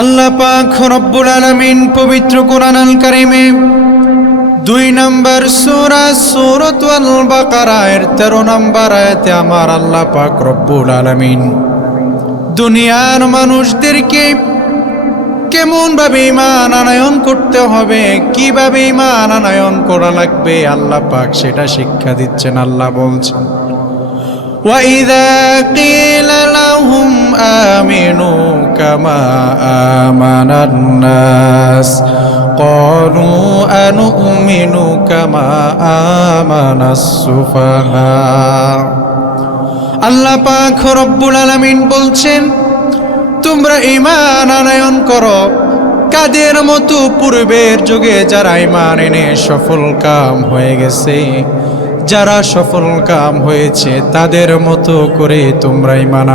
আল্লাহ পাক রব্বুল আলামিন পবিত্র কোরআন আল কারিমে দুই নম্বর সূরা সূরাতুল বাকারা এর 13 নম্বর আয়াতে আমার আল্লাহ পাক রব্বুল আলামিন দুনিয়ার মানুষদেরকে কেমন ভাবে ইমান আনায়ন করতে হবে, কীভাবে ইমান আনায়ন করা লাগবে, আল্লাহ পাক সেটা শিক্ষা দিচ্ছেন, আল্লাহ বলছেন। وإذا قيل لهم آمنوا كما آمن الناس قالوا أنؤمن كما آمن السفهاء আল্লাহ পাক রব্বুল আলামিন বলছেন তোমরা ইমান আনায়ন করো কাদের মতো পূর্বের যুগে যারা ইমান এনে সফল কাম হয়ে গেছে যারা সফল কাম হয়েছে, তাদের মতো করে তোমরা ইমান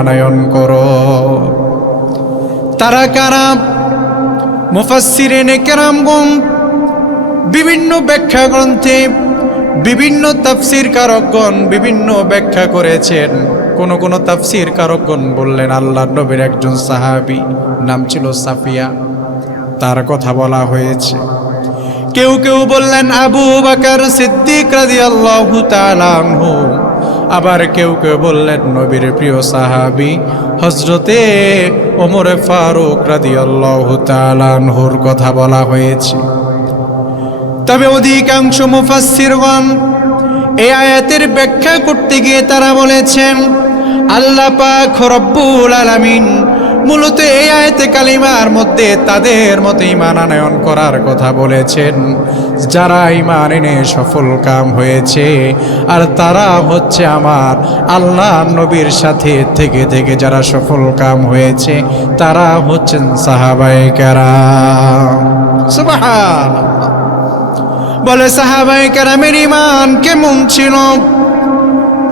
করো। তারা কারা? মুফাসসিরিনে কেরামগণ, বিভিন্ন ব্যাখ্যা গ্রন্থে বিভিন্ন তাফসির কারকগণ বিভিন্ন ব্যাখ্যা করেছেন। কোন কোন তাফসির কারকগণ বললেন আল্লাহ নবীর একজন সাহাবী, নাম ছিল সাফিয়া। তার কথা বলা হয়েছে। কেউ কেউ বললেন আবু বাকার সিদ্দিক তাআলা আনহু। আবার কেউ কেউ বললেন নবীর প্রিয় সাহাবি হজরতে ওমরে ফারুক রাদিয়াল্লাহু তাআলা আনহুর কথা বলা হয়েছে। তবে অধিকাংশ মুফাসসিরগণ এই আয়াতের ব্যাখ্যা করতে গিয়ে তারা বলেছেন, আল্লাহ পাক রব্বুল আলামিন মূলত এই আয়তে কালিমার মধ্যে তাদের মতো ইমান আনয়ন করার কথা বলেছেন। যারা ইমান এনে সফল কাম হয়েছে, আর তারা হচ্ছে আমার আল্লাহ নবীর সাথে থেকে থেকে যারা সফল কাম হয়েছে, তারা হচ্ছেন কেরাম। বলে সাহাবাই কেরামের ইমান কেমন ছিল?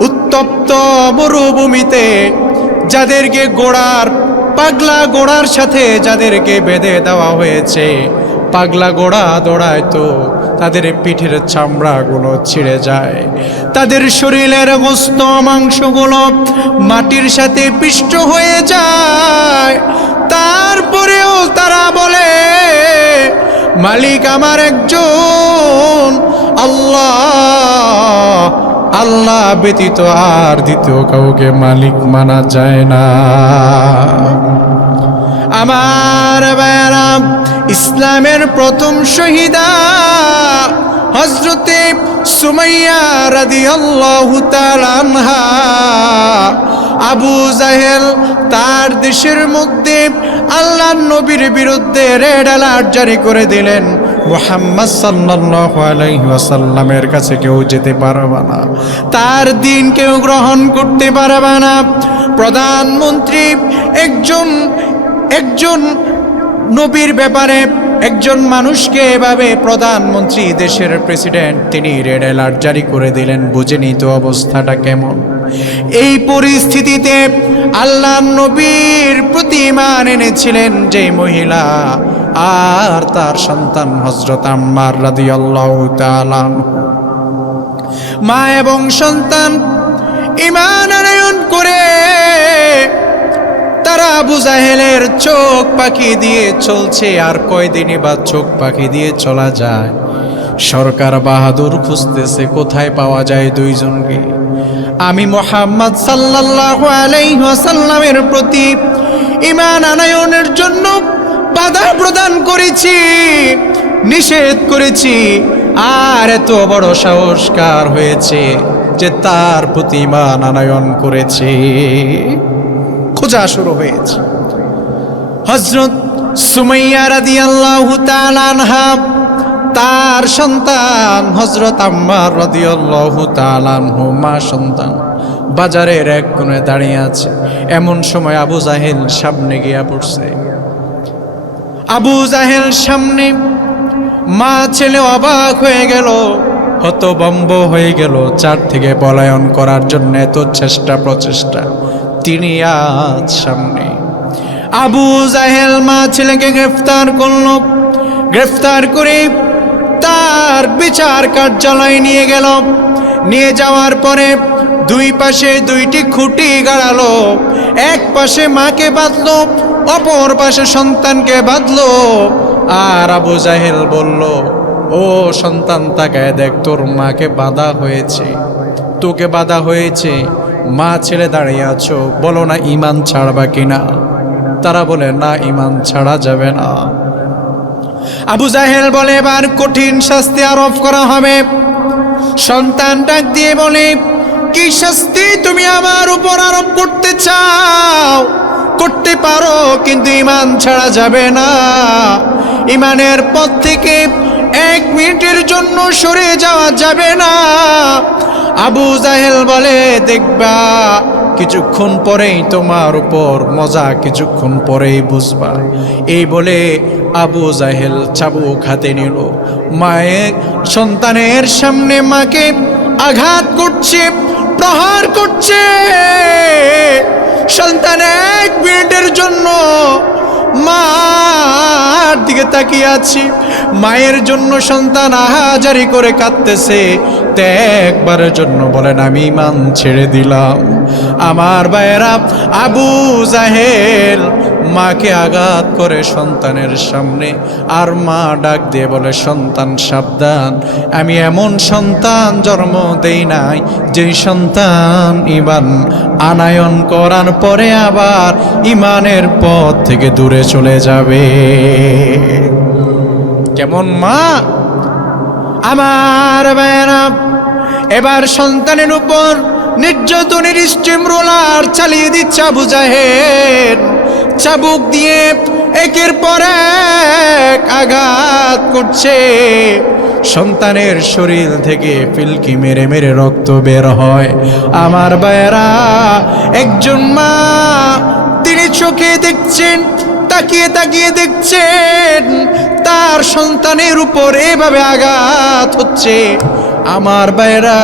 উত্তপ্ত মরুভূমিতে যাদেরকে গোড়ার পাগলা গোড়ার সাথে যাদেরকে বেঁধে দেওয়া হয়েছে, পাগলা গোড়া দৌড়ায় তো তাদের পিঠের চামড়াগুলো ছিঁড়ে যায়। তাদের শরীরের গোস্ত মাংসগুলো মাটির সাথে পিষ্ট হয়ে যায়। তারপরেও তারা বলে, মালিক আমার একজন, আল্লাহ আল্লাহ ব্যতীত আর দ্বিতীয় কাউকে মালিক মানা যায় না। আমার বেড়া ইসলামের প্রথম শহীদা হজরতে আবু জাহেল তার দেশের মধ্যে আল্লাহ নবীর বিরুদ্ধে রেড অ্যালার্ট জারি করে দিলেন। মোহাম্মদ সাল্লাল্লাহু আলাইহি ওয়াসাল্লামের কাছে কেউ যেতে পারবে না। তার দিন কেউ গ্রহণ করতে পারবে না। প্রধানমন্ত্রী একজন একজন নবীর ব্যাপারে একজন মানুষকে এভাবে প্রধানমন্ত্রী, দেশের প্রেসিডেন্ট তিনি রেড অ্যালার্ট জারি করে দিলেন বুঝেনি তো অবস্থাটা কেমন? এই পরিস্থিতিতে আল্লাহ নবীর প্রতি মান এনেছিলেন যে মহিলা। আর তার সন্তান হজরত আম্মার রাদিয়াল্লাহু তাআলা মা এবং সন্তান ইমান আনয়ন করে তারা আবু জাহেলের চোখ পাখি দিয়ে চলছে, আর কয়দিনই বা চোখ পাখি দিয়ে চলা যায়। সরকার বাহাদুর খুঁজতেছে, কোথায় পাওয়া যায় দুইজনকে। আমি মোহাম্মদ সাল্লাল্লাহু আলাইহি ওয়াসাল্লামের প্রতি ইমান আনায়নের জন্য বাধা প্রদান করেছি, নিষেধ করেছি, আর এত বড় সাহসকার হয়েছে যে তার প্রতি ইমান আনায়ন করেছে। খোঁজা শুরু হয়েছে। হজরত সুমাইয়া তাআলা আনহা, তার সন্তান হজরত আম্মার তাআলা আনহু, মা সন্তান, বাজারের এক কোণে দাঁড়িয়ে আছে। এমন সময় আবু জাহেল সামনে গিয়া পড়ছে আবু জাহেল সামনে। মা ছেলে অবাক হয়ে গেল। হতবম্ব হয়ে গেল চার থেকে পলায়ন করার জন্য এত চেষ্টা প্রচেষ্টা। তিনি আজ সামনে। আবু জাহেল মা ছেলেকে গ্রেফতার করল। গ্রেফতার করে তার বিচার কার্যালয়ে নিয়ে গেল। নিয়ে যাওয়ার পরে দুই পাশে দুইটি খুঁটি গাড়ালো। এক পাশে মাকে বাঁধলো। অপর পাশে সন্তানকে বাঁধলো, আর আবু জাহেল বলল, ও সন্তান তাকায় দেখ, তোর মাকে বাধা হয়েছে। তোকে বাধা হয়েছে। মা ছেড়ে দাঁড়িয়ে আছো, বলো না ইমান ছাড়বা কিনা? তারা বলে, না ইমান ছাড়া যাবে না। আবু জাহেল বলে, এবার কঠিন শাস্তি আরোপ করা হবে। সন্তান ডাক দিয়ে বলে, কি শাস্তি তুমি আমার উপর আরোপ করতে চাও? করতে কিন্তু ইমান ছাড়া যাবে না। ইমানের পথ থেকে এক মিনিটের জন্য সরে যাওয়া যাবে না। আবু জাহেল বলে, দেখবা, কিছুক্ষণ পরেই তোমার উপর মজা, কিছুক্ষণ পরেই বুঝবা। এই বলে আবু জাহেল চাবুক হাতে নিল। মায়ের সন্তানের সামনে মাকে আঘাত করছে, প্রহার করছে। সন্তান এক মিনিটের জন্য মার দিকে তাকিয়ে আছি। মায়ের জন্য সন্তান আহাজারি করে কাঁদতেছে। একবারের জন্য বলেন, আমি ইমান ছেড়ে দিলাম। আমার ভাইয়েরা, আবু জাহেল মাকে আঘাত করে সন্তানের সামনে, আর মা ডাক দিয়ে বলে, সন্তান, সাবধান। আমি এমন সন্তান জন্ম দেই নাই, যেই সন্তান ইমান আনায়ন করার পরে আবার ইমানের পথ থেকে দূরে চলে যাবে। কেমন মা? আমার এবার সন্তানের উপর নির্যাতনের স্টিম রোলার চালিয়ে দিচ্ছে জাহেদ চাবুক দিয়ে একের পর এক আঘাত করছে। সন্তানের শরীর থেকে ফিলকি মেরে মেরে রক্ত বের হয়। আমার বায়েরা একজন মা, তিনি চোখে দেখছেন, তাকিয়ে তাকিয়ে দেখছেন, তার সন্তানের উপর এভাবে আঘাত হচ্ছে। আমার বাইরা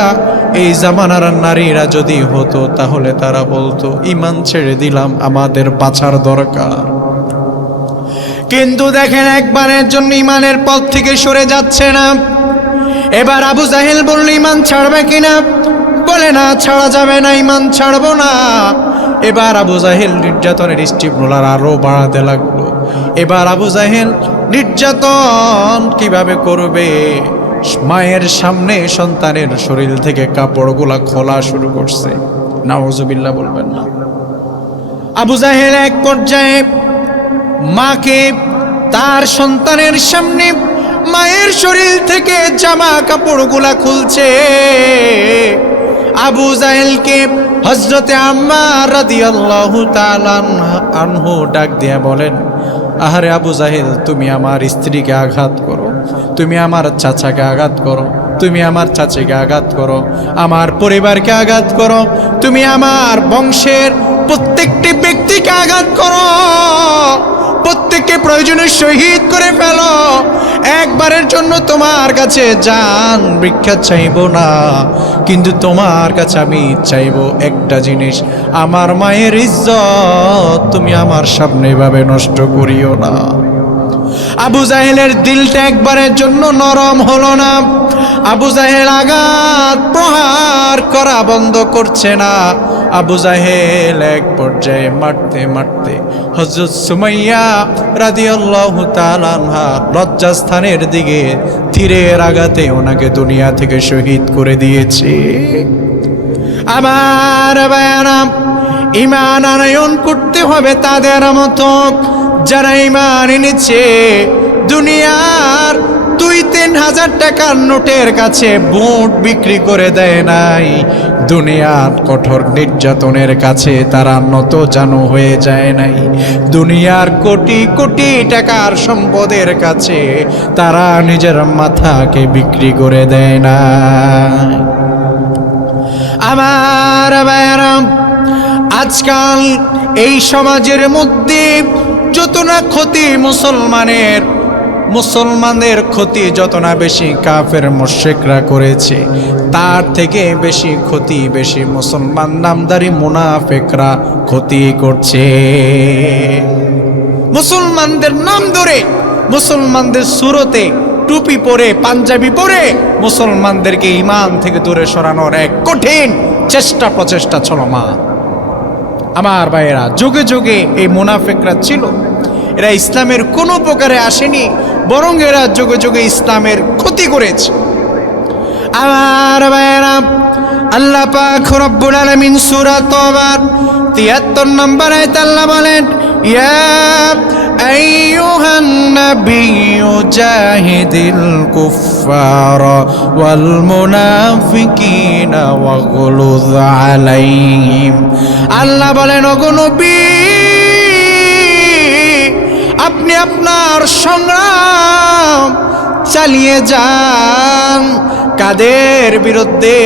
এই জামানার নারীরা যদি হতো, তাহলে তারা বলতো ইমান ছেড়ে দিলাম, আমাদের বাঁচার দরকার। কিন্তু দেখেন একবারের জন্য ইমানের পথ থেকে সরে যাচ্ছে না। এবার আবু জাহেল বলল ইমান ছাড়বে কিনা? বলে, না, ছাড়া যাবে না ইমান ছাড়বো না। এবার আবু জাহেল নির্যাতনের স্টিপ রোলার আরও বাড়াতে লাগল। এবার আবু জাহেল, নির্যাতন কীভাবে করবে? মায়ের সামনে সন্তানের শরীর থেকে কাপড়গুলা খোলা শুরু করছে। নাওজবিল্লা বলবেন না। আবু জাহেল এক পর্যায়ে মাকে তার সন্তানের সামনে মায়ের শরীর থেকে জামা কাপড়গুলা খুলছে। আবু জাহেলকে হজরতে আম্মার রাদিয়াল্লাহু তাআলা আনহু ডাক দিয়া বলেন, আহারে আবু জাহেল, তুমি আমার স্ত্রীকে আঘাত করো। তুমি আমার চাচাকে আঘাত করো, তুমি আমার চাচিকে আঘাত করো, আমার পরিবারকে আঘাত করো, তুমি আমার বংশের প্রত্যেকটি ব্যক্তিকে আঘাত করো, প্রত্যেককে প্রয়োজনে শহীদ করে ফেলো, একবারের জন্য তোমার কাছে যান, ভিক্ষা চাইব না, কিন্তু তোমার কাছে আমি চাইব একটা জিনিস, আমার মায়ের ইজ্জত তুমি আমার সামনে এভাবে নষ্ট করিও না। আবু জাহেলের দিলটা একবারের জন্য নরম হলো না। আবু জাহেল আঘাত প্রহার করা বন্ধ করছে না। আবু জাহেল এক পর্যায়ে মারতে মারতে হজরত সুমাইয়া রাদিয়াল্লাহু তাআলা লজ্জাস্থানের দিকে তীরের আঘাতে ওনাকে দুনিয়া থেকে শহীদ করে দিয়েছে। আমার বায়ানাম ইমান আনয়ন করতে হবে তাদের মতো। যারা ইমান এনেছে, দুনিয়ার দুই তিন হাজার টাকার নোটের কাছে বুট বিক্রি করে দেয় নাই। দুনিয়ার কঠোর নির্যাতনের কাছে তারা নত জানু হয়ে যায় নাই। দুনিয়ার কোটি কোটি টাকার সম্পদের কাছে তারা নিজের মাথাকে বিক্রি করে দেয় না আমার আজকাল এই সমাজের মধ্যে যত না ক্ষতি মুসলমানের, মুসলমানদের ক্ষতি যত না বেশি কাফের মোশেকরা করেছে, তার থেকে বেশি ক্ষতি বেশি মুসলমান নামদারি মুনাফেকরা ক্ষতি করছে। মুসলমানদের নাম ধরে, মুসলমানদের সুরতে টুপি পরে, পাঞ্জাবি পরে মুসলমানদেরকে ইমান থেকে দূরে সরানোর এক কঠিন চেষ্টা প্রচেষ্টা চলমান। আমার ভাইয়েরা, যুগে যুগে এই মুনাফেকরা ছিল। এরা ইসলামের কোনো প্রকারে আসেনি, বরং এরা যুগে যুগে ইসলামের ক্ষতি করেছে। আমার ভাইয়েরা, আল্লাহ পাক রব্বুল আলামিন সূরা তওবার 73 নম্বর আয়াত আল্লাহ বলেন আইয়ুহান নাবিয়্যু জাহিদিল কুফার ওয়াল মুনাফিকিনা ওয়াগলুয আলাইহিম আল্লাহ বলেন নবী, আপনি আপনার সংগ্রাম চালিয়ে যান কাদের বিরুদ্ধে?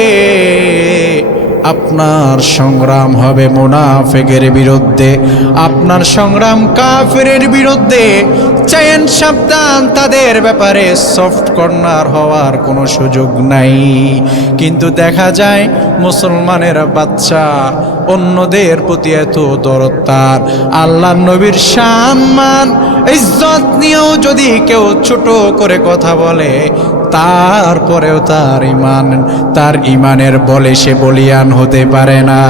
আপনার সংগ্রাম হবে মুনাফেকের বিরুদ্ধে। আপনার সংগ্রাম কাফেরের বিরুদ্ধে। চায়েন সাবধান, তাদের ব্যাপারে সফট কর্নার হওয়ার কোনো সুযোগ নাই। কিন্তু দেখা যায়, মুসলমানের বাচ্চা অন্যদের প্রতি এত দরতার আল্লাহ নবীর সম্মান, ইজ্জত নিয়েও যদি কেউ ছোট করে কথা বলে তারপরেও তার ইমান, তার ইমানের বলে সে বলিয়ান হতে পারে না।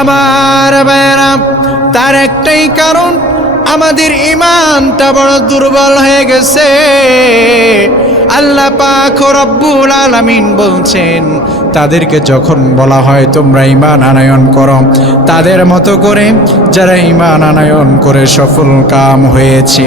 আমার ভাইয়েরা, তার একটাই কারণ, আমাদের ইমানটা বড় দুর্বল হয়ে গেছে। আল্লাহ পাক রব্বুল আলামিন বলছেন, তাদেরকে যখন বলা হয়, তোমরা ইমান আনায়ন করো। তাদের মতো করে যারা ইমান আনায়ন করে সফল কাম হয়েছে।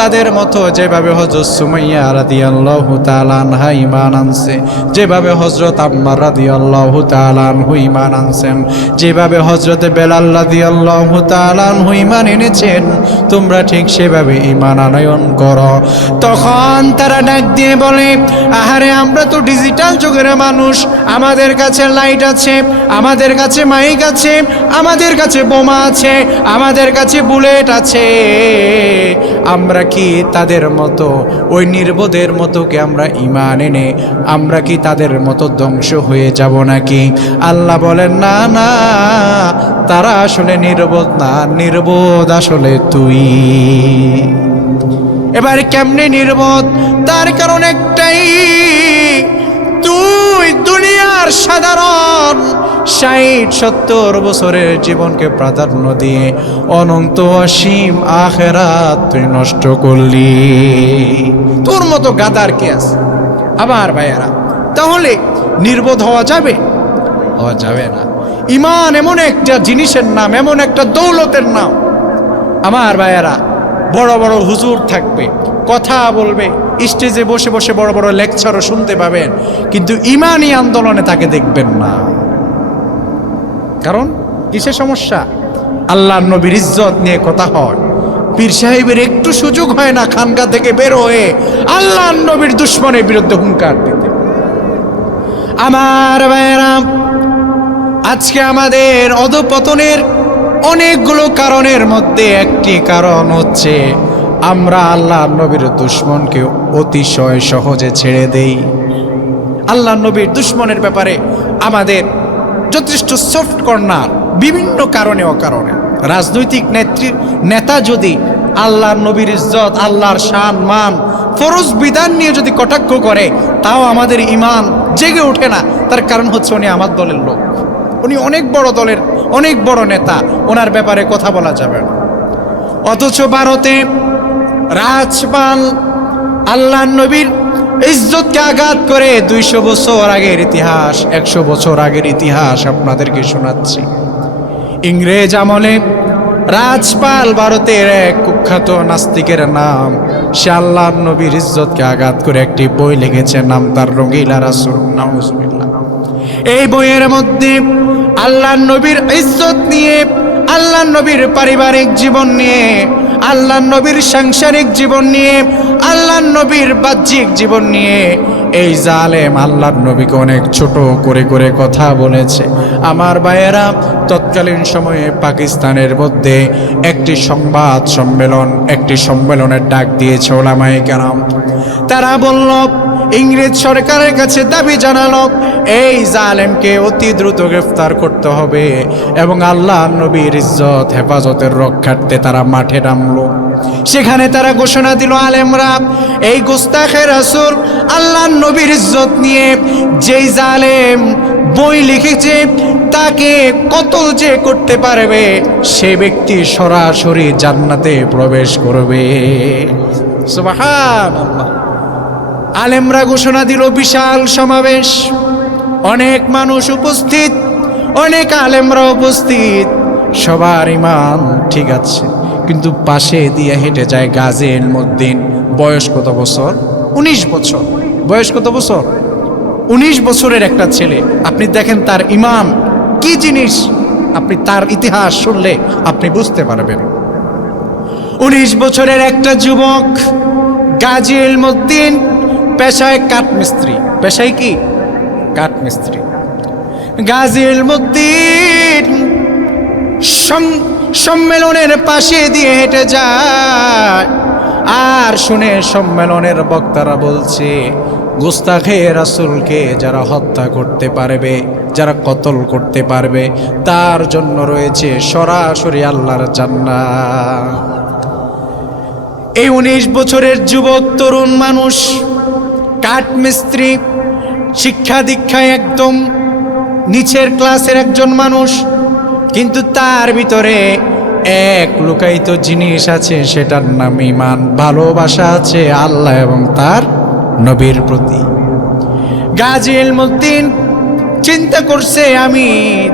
তাদের মতো যেভাবে হজরত সুমাইয়া রাদিয়াল্লাহু তাআলা আনহা ঈমান আনছে, যেভাবে হযরত আম্মার রাদিয়াল্লাহু তাআলা আনহু ঈমান আনছেন, যেভাবে হযরত বেলাল রাদিয়াল্লাহু তাআলা আনহু ঈমান এনেছেন, তোমরা ঠিক সেভাবে ঈমান আনয়ন করো। তখন তারা ডাক দিয়ে বলে, আহারে, আমরা তো ডিজিটাল যুগের মানুষ, আমাদের কাছে লাইট আছে, আমাদের কাছে মাইক আছে, আমাদের কাছে বোমা আছে, আমাদের কাছে বুলেট আছে। আমরা কি তাদের মতো? ওই নির্বোধের মতো কি আমরা ইমান এনে আমরা কি তাদের মতো ধ্বংস হয়ে যাব নাকি? আল্লাহ বলেন, না না, তারা আসলে নির্বোধ না। নির্বোধ আসলে তুই। এবার কেমনে নির্বোধ? তার কারণ একটাই, তুই দুনিয়ার সাধারণ ষাট, সত্তর বছরের জীবনকে প্রাধান্য দিয়ে অনন্ত অসীম আখেরাত তুই নষ্ট করলি। তোর মতো গাদার কে আছে? আবার ভাইয়ারা, তাহলে নির্বোধ হওয়া যাবে? হওয়া যাবে না। ইমান এমন একটা জিনিসের নাম, এমন একটা দৌলতের নাম। আমার ভাইয়ারা, বড় বড় হুজুর থাকবে, কথা বলবে, স্টেজে বসে বসে বড় বড় লেকচারও শুনতে পাবেন, কিন্তু ইমানই আন্দোলনে তাকে দেখবেন না। কারণ কিসের সমস্যা? আল্লাহ নবীর ইজ্জত নিয়ে কথা হয়। পীর সাহেবের একটু সুযোগ হয় না খানকা থেকে বের হয়ে আল্লাহ নবীর দুশ্মনের বিরুদ্ধে হুঙ্কার দিতে। আমার ভাইয়েরা, আজকে আমাদের অধপতনের অনেকগুলো কারণের মধ্যে একটি কারণ হচ্ছে আমরা আল্লাহ নবীর দুশ্মনকে অতিশয় সহজে ছেড়ে দেই। আল্লাহ নবীর দুশ্মনের ব্যাপারে আমাদের যথেষ্ট সফট কর্নার বিভিন্ন কারণে অকারণে। রাজনৈতিক নেত্রী, নেতা যদি আল্লাহর নবীর ইজ্জত, আল্লাহর শান, মান, ফরজ বিধান নিয়ে যদি কটাক্ষ করে, তাও আমাদের ইমান জেগে ওঠে না। তার কারণ হচ্ছে উনি আমার দলের লোক। উনি অনেক বড় দলের, অনেক বড় নেতা। ওনার ব্যাপারে কথা বলা যাবে না। অথচ ভারতে রাজপাল আল্লাহ নবীর ইজ্জতকে আঘাত করে দুইশো বছর আগের ইতিহাস, একশো বছর আগের ইতিহাস আপনাদেরকে শোনাচ্ছি। ইংরেজ আমলে রাজপাল ভারতের এক কুখ্যাত নাস্তিকের নাম সে আল্লাহ নবীর ইজ্জতকে আঘাত করে একটি বই লিখেছে, নাম তার রঙিলা রাসুল নাউজুবিল্লাহ। এই বইয়ের মধ্যে আল্লাহ নবীর ইজ্জত নিয়ে, আল্লাহ নবীর পারিবারিক জীবন নিয়ে আল্লাহ নবীর সাংসারিক জীবন নিয়ে, আল্লাহ নবীর বাহ্যিক জীবন নিয়ে এই জালেম আল্লাহ নবীকে অনেক ছোট করে করে কথা বলেছে। আমার ভাইয়েরা, তৎকালীন সময়ে পাকিস্তানের মধ্যে একটি সংবাদ সম্মেলন, একটি সম্মেলনের ডাক দিয়েছে ওলামাই কেরাম। তারা বলল ইংরেজ সরকারের কাছে দাবি জানালো, এই জালেমকে অতি দ্রুত গ্রেফতার করতে হবে এবং আল্লাহ নবীর ইজ্জত, হেফাজতের রক্ষার্থে তারা মাঠে নামলো। সেখানে তারা ঘোষণা দিল, আলেমরা, এই গোস্তাখে রাসুল আল্লাহ নবীর ইজ্জত নিয়ে যেই জালেম বই লিখেছে, তাকে কতল যে করতে পারবে, সে ব্যক্তি সরাসরি জান্নাতে প্রবেশ করবে। সুবহানাল্লাহ। আলেমরা ঘোষণা দিল বিশাল সমাবেশ। অনেক মানুষ উপস্থিত, অনেক আলেমরা উপস্থিত। সবার ইমান ঠিক আছে, কিন্তু পাশে দিয়ে হেঁটে যায় গাজী এলমুদ্দিন বয়স কত বছর? উনিশ বছর। বয়স কত বছর? উনিশ বছরের একটা ছেলে। আপনি দেখেন তার ইমান কি জিনিস? আপনি তার ইতিহাস শুনলে আপনি বুঝতে পারবেন। উনিশ বছরের একটা যুবক গাজী এলমুদ্দিন পেশায় কাঠমিস্ত্রি পেশায় কি? কাঠমিস্ত্রি গাজী এলমুদ্দিন সম- সম্মেলনের পাশে দিয়ে হেঁটে যায়। আর শুনে সম্মেলনের বক্তারা বলছে, গুস্তাখে রাসুলকে যারা হত্যা করতে পারবে, যারা কতল করতে পারবে, তার জন্য রয়েছে সরাসরি আল্লাহর জান্না এই উনিশ বছরের যুবক, তরুণ মানুষ কাঠমিস্ত্রি শিক্ষা দীক্ষায় একদম নিচের ক্লাসের একজন মানুষ, কিন্তু তার ভিতরে এক লুকায়িত জিনিস আছে, সেটার নাম ইমান ভালোবাসা আছে আল্লাহ এবং তার নবীর প্রতি। গাজী ইলমুদ্দিন চিন্তা করছে, আমি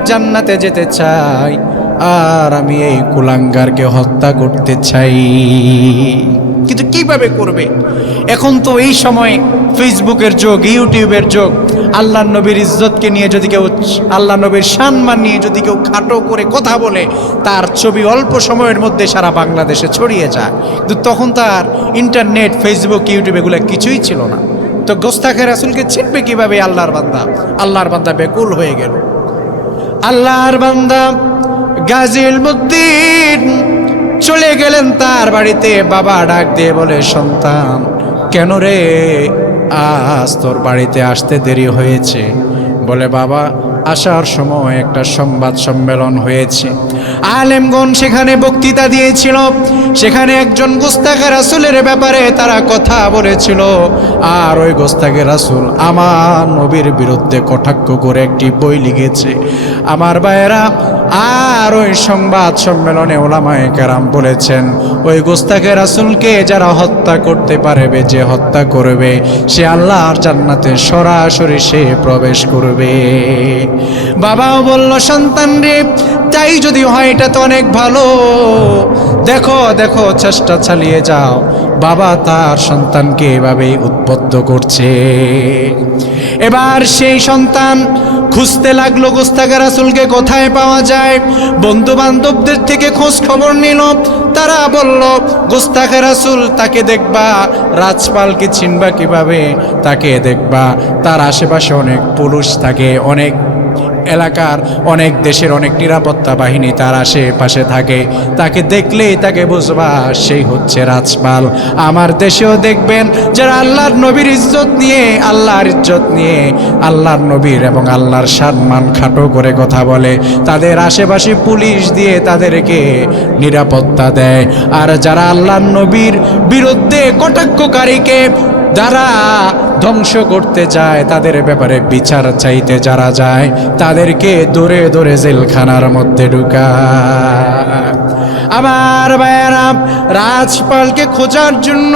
জান্নাতে যেতে চাই, আর আমি এই কুলাঙ্গারকে হত্যা করতে চাই। কিন্তু কীভাবে করবে? এখন তো এই সময় ফেসবুকের যোগ, ইউটিউবের যোগ, আল্লাহ নবীর ইজ্জতকে নিয়ে যদি কেউ আল্লাহ নবীর সম্মান নিয়ে যদি কেউ খাটো করে কথা বলে, তার ছবি অল্প সময়ের মধ্যে সারা বাংলাদেশে ছড়িয়ে যায়। কিন্তু তখন তার ইন্টারনেট, ফেসবুক, ইউটিউব এগুলো কিছুই ছিল না। তো গোস্তাখের রাসুলকে চিনবে কীভাবে আল্লাহর বান্দা? আল্লাহর বান্দা বেকুল হয়ে গেল। আল্লাহর বান্দা গাজীল মুদ্দিন চলে গেলেন তার বাড়িতে। বাবা ডাক দিয়ে বলে, সন্তান, কেন রে? আজ তোর বাড়িতে আসতে দেরি হয়েছে। বলে, বাবা, আসার সময় একটা সংবাদ সম্মেলন হয়েছে। আলেমগণ সেখানে বক্তৃতা দিয়েছিল। সেখানে একজন গোস্তাকে রাসুলের ব্যাপারে তারা কথা বলেছিল। আর ওই গোস্তাকে রাসুল আমার নবীর বিরুদ্ধে কটাক্ষ করে একটি বই লিখেছে। আমার ভাইয়েরা আর ওই সংবাদ সম্মেলনে ওলামায়ে কেরাম বলেছেন, ওই গোস্তাকে রাসুলকে যারা হত্যা করতে পারবে, যে হত্যা করবে, সে আল্লাহর জান্নাতে সরাসরি সে প্রবেশ করবে। বাবাও বলল, সন্তান রে, তাই যদি হয় এটা তো অনেক ভালো। দেখো দেখো, চেষ্টা চালিয়ে যাও। বাবা তার সন্তানকে এভাবেই উদ্বুদ্ধ করছে। এবার সেই সন্তান খুঁজতে লাগল গোস্তাগার রাসুলকে কোথায় পাওয়া যায়। বন্ধু বান্ধবদের থেকে খোঁজ খবর নিল। তারা বলল গোস্তাগার রাসুল, তাকে দেখবা। রাজপালকে চিনবা কীভাবে? তাকে দেখবা। তার আশেপাশে অনেক পুরুষ থাকে, অনেক এলাকার অনেক দেশের অনেক নিরাপত্তা বাহিনী তার আশেপাশে থাকে। তাকে দেখলেই তাকে বুঝবা, সেই হচ্ছে রাজপাল। আমার দেশেও দেখবেন যারা আল্লাহর নবীর ইজ্জত নিয়ে, আল্লাহর ইজ্জত নিয়ে, আল্লাহর নবীর এবং আল্লাহর সম্মান খাটো করে কথা বলে। তাদের আশেপাশে পুলিশ দিয়ে তাদেরকে নিরাপত্তা দেয়। আর যারা আল্লাহর নবীর বিরুদ্ধে কটাক্ষকারীকে যারা ধ্বংস করতে যায়, তাদের ব্যাপারে বিচার চাইতে যারা যায়, তাদেরকে দূরে দূরে জেলখানার মধ্যে ঢুকায়। আমার ভাইয়েরা রাজপালকে খোঁজার জন্য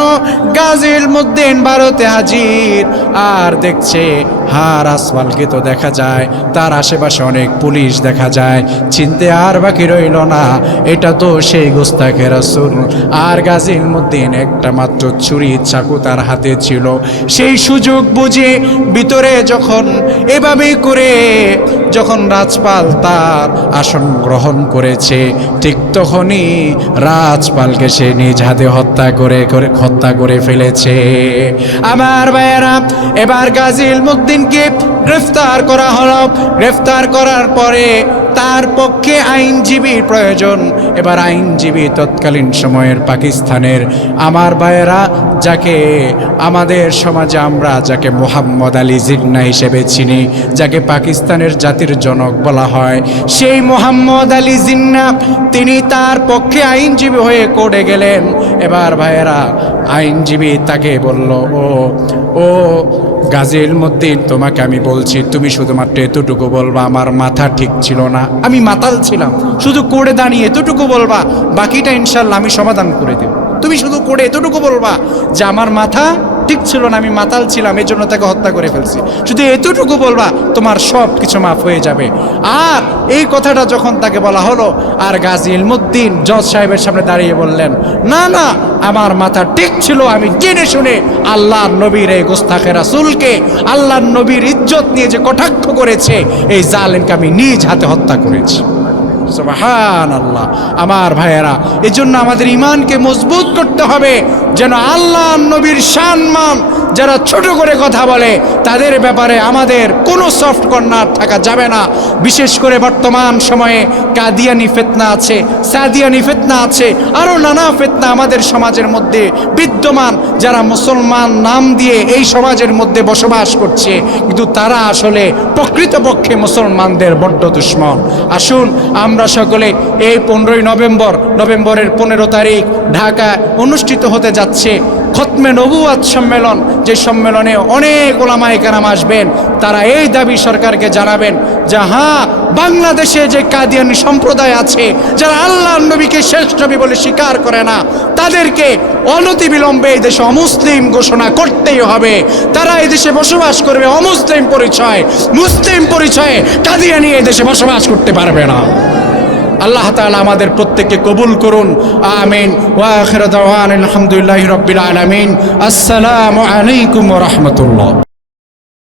গাজীর মধ্যে ভারতে হাজির। আর দেখছে হা রাজপালকে তো দেখা যায়, তার আশেপাশে অনেক পুলিশ দেখা যায়। চিনতে আর বাকি রইল না, এটা তো সেই গোস্তাখের রাসূল। আর গাজীর মধ্যে একটা মাত্র ছুরি চাকু তার হাতে ছিল। সেই সুযোগ বুঝে ভিতরে যখন এভাবেই করে, যখন রাজপাল তার আসন গ্রহণ করেছে, ঠিক তখনই রাজপালকে সে নিজ হাতে হত্যা করে করে হত্যা করে ফেলেছে। আমার ভাইয়েরা, এবার গাজী ইলমুদ্দিনকে গ্রেফতার করা হলো। গ্রেফতার করার পরে তার পক্ষে আইনজীবীর প্রয়োজন। এবার আইনজীবী তৎকালীন সময়ের পাকিস্তানের আমার ভাইয়েরা, যাকে আমাদের সমাজে আমরা, যাকে মোহাম্মদ আলী জিন্না হিসেবে চিনি, যাকে পাকিস্তানের জাতির জনক বলা হয়, সেই মোহাম্মদ আলী জিন্না, তিনি তার পক্ষে আইনজীবী হয়ে কোর্টে গেলেন। এবার ভাইয়েরা, আইনজীবী তাকে বলল, ও ও গাজীর মধ্যে তোমাকে আমি বলছি, তুমি শুধুমাত্র এতটুকু বলবা, আমার মাথা ঠিক ছিল না। আমি মাতাল ছিলাম, শুধু করে দাঁড়িয়ে এতটুকু বলবা, বাকিটা ইনশাল্লাহ আমি সমাধান করে দেব। তুমি শুধু করে এতটুকু বলবা যে আমার মাথা ঠিক ছিল না, আমি মাতাল ছিলাম এই জন্য তাকে হত্যা করে ফেলছি। শুধু এতটুকু বলবা, তোমার সব কিছু মাফ হয়ে যাবে। আর এই কথাটা যখন তাকে বলা হলো, আর গাজী ইলমুদ্দিন জজ সাহেবের সামনে দাঁড়িয়ে বললেন, না না, আমার মাথা ঠিক ছিল, আমি জেনে শুনে আল্লাহ নবীর এই গোস্তাখে রাসুলকে আল্লাহ নবীর ইজ্জত নিয়ে যে কটাক্ষ করেছে, এই জালেমকে আমি নিজ হাতে হত্যা করেছি। আল্লাহ আমার ভাইয়েরা এই জন্য আমাদের ইমানকে মজবুত করতে হবে যেন আল্লাহ নবীর সম্মান যারা ছোট করে কথা বলে, তাদের ব্যাপারে আমাদের কোনো সফট কর্নার থাকা যাবে না। বিশেষ করে বর্তমান সময়ে কাদিয়ানি ফেতনা আছে, সাদিয়ানি ফেতনা আছে আরও নানা ফেতনা আমাদের সমাজের মধ্যে বিদ্যমান, যারা মুসলমান নাম দিয়ে এই সমাজের মধ্যে বসবাস করছে। কিন্তু তারা আসলে প্রকৃতপক্ষে মুসলমানদের বড্ড দুশ্মন। আসুন, আমরা সকলে এই পনেরোই নভেম্বর, নভেম্বরের পনেরো তারিখ ঢাকায় অনুষ্ঠিত হতে যাচ্ছে খতমে নবুয়াত সম্মেলন, যে সম্মেলনে অনেক ওলামায় কারাম আসবেন। তারা এই দাবি সরকারকে জানাবেন যে হ্যাঁ বাংলাদেশে যে কাদিয়ানি সম্প্রদায় আছে, যারা আল্লাহ নবীকে শেষ নবী বলে স্বীকার করে না, তাদেরকে অনতিবিলম্বে এই দেশে অমুসলিম ঘোষণা করতেই হবে। তারা এই দেশে বসবাস করবে অমুসলিম পরিচয়, মুসলিম পরিচয়ে কাদিয়ানি এই দেশে বসবাস করতে পারবে না। আল্লাহ তালা আমাদের প্রত্যেককে কবুল করুন। আমিন। ওয়া আলহামদুলিল্লাহ রবিল আলমিন। আসসালামু আলাইকুম রাহমাতুল্লাহ।